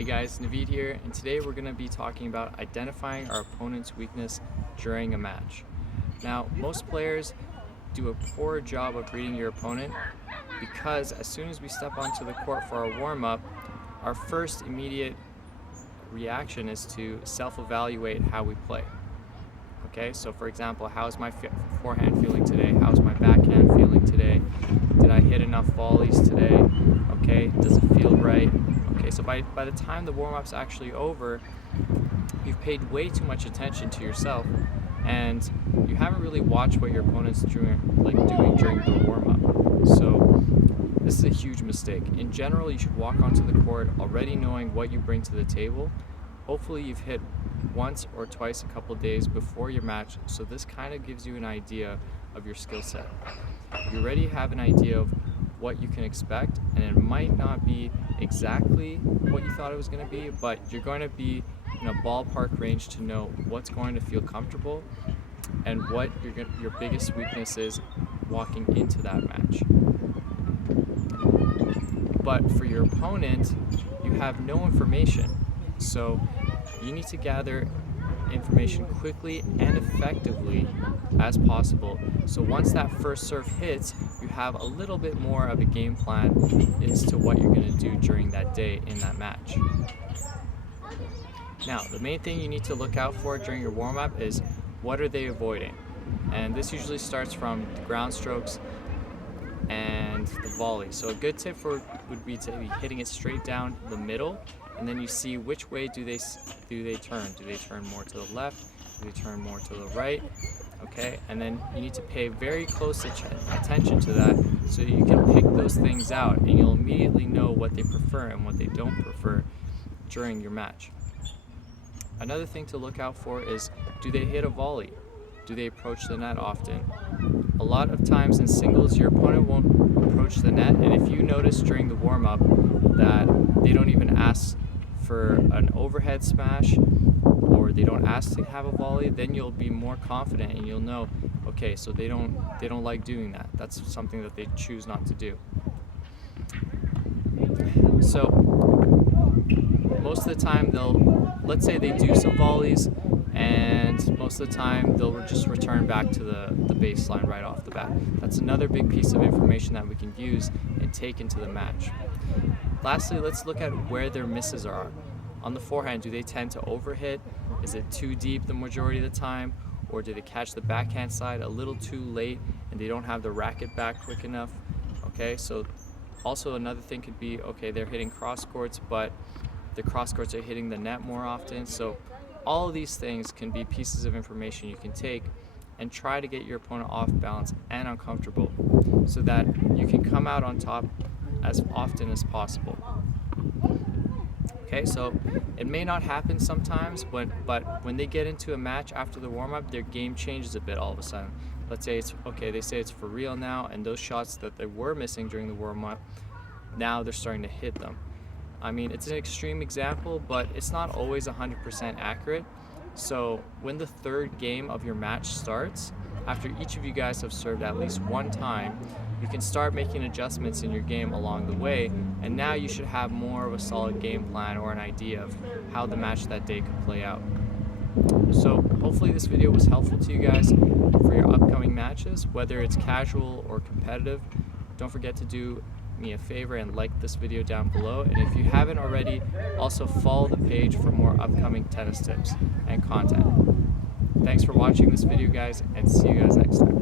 Hey guys, Naveed here, and today we're going to be talking about identifying our opponent's weakness during a match. Now, most players do a poor job of reading your opponent because as soon as we step onto the court for our warm-up, our first immediate reaction is to self-evaluate how we play. Okay, so for example, how's my forehand feeling today? How's my backhand feeling today? Did I hit enough volleys today? Okay, does it feel right? Okay, so by the time the warm-up's actually over, you've paid way too much attention to yourself and you haven't really watched what your opponent's doing during the warm-up. So this is a huge mistake. In general, you should walk onto the court already knowing what you bring to the table. Hopefully you've hit once or twice a couple days before your match, so this kind of gives you an idea of your skill set. You already have an idea of what you can expect, and it might not be exactly what you thought it was going to be, but you're going to be in a ballpark range to know what's going to feel comfortable and what your biggest weakness is walking into that match. But for your opponent, you have no information, so you need to gather information quickly and effectively as possible. So once that first serve hits, you have a little bit more of a game plan as to what you're going to do during that day in that match. Now, the main thing you need to look out for during your warm-up is what are they avoiding? And this usually starts from the ground strokes and the volley. So a good tip would be to be hitting it straight down the middle, and then you see which way do they turn. Do they turn more to the left? Do they turn more to the right? Okay, and then you need to pay very close attention to that so you can pick those things out and you'll immediately know what they prefer and what they don't prefer during your match. Another thing to look out for is, do they hit a volley? Do they approach the net often? A lot of times in singles, your opponent won't approach the net, and if you notice during the warm-up that they don't even ask for an overhead smash or they don't ask to have a volley, then you'll be more confident and you'll know, okay, so they don't like doing that. That's something that they choose not to do. So most of the time let's say they do some volleys, and most of the time they'll just return back to the baseline right off the bat. That's another big piece of information that we can use and take into the match. Lastly, let's look at where their misses are. On the forehand, do they tend to overhit? Is it too deep the majority of the time? Or do they catch the backhand side a little too late and they don't have the racket back quick enough? Okay, so also another thing could be, okay, they're hitting cross courts, but the cross courts are hitting the net more often. So all of these things can be pieces of information you can take and try to get your opponent off balance and uncomfortable so that you can come out on top as often as possible. Okay, so it may not happen sometimes, but when they get into a match after the warm-up, their game changes a bit all of a sudden. Let's say it's okay, they say it's for real now, and those shots that they were missing during the warm-up, now they're starting to hit them. I mean, it's an extreme example, but it's not always 100% accurate. So when the third game of your match starts, after each of you guys have served at least one time, you can start making adjustments in your game along the way, and now you should have more of a solid game plan or an idea of how the match that day could play out. So hopefully this video was helpful to you guys for your upcoming matches, whether it's casual or competitive. Don't forget to do me a favor and like this video down below, and if you haven't already, also follow the page for more upcoming tennis tips and content. Thanks for watching this video, guys, and see you guys next time.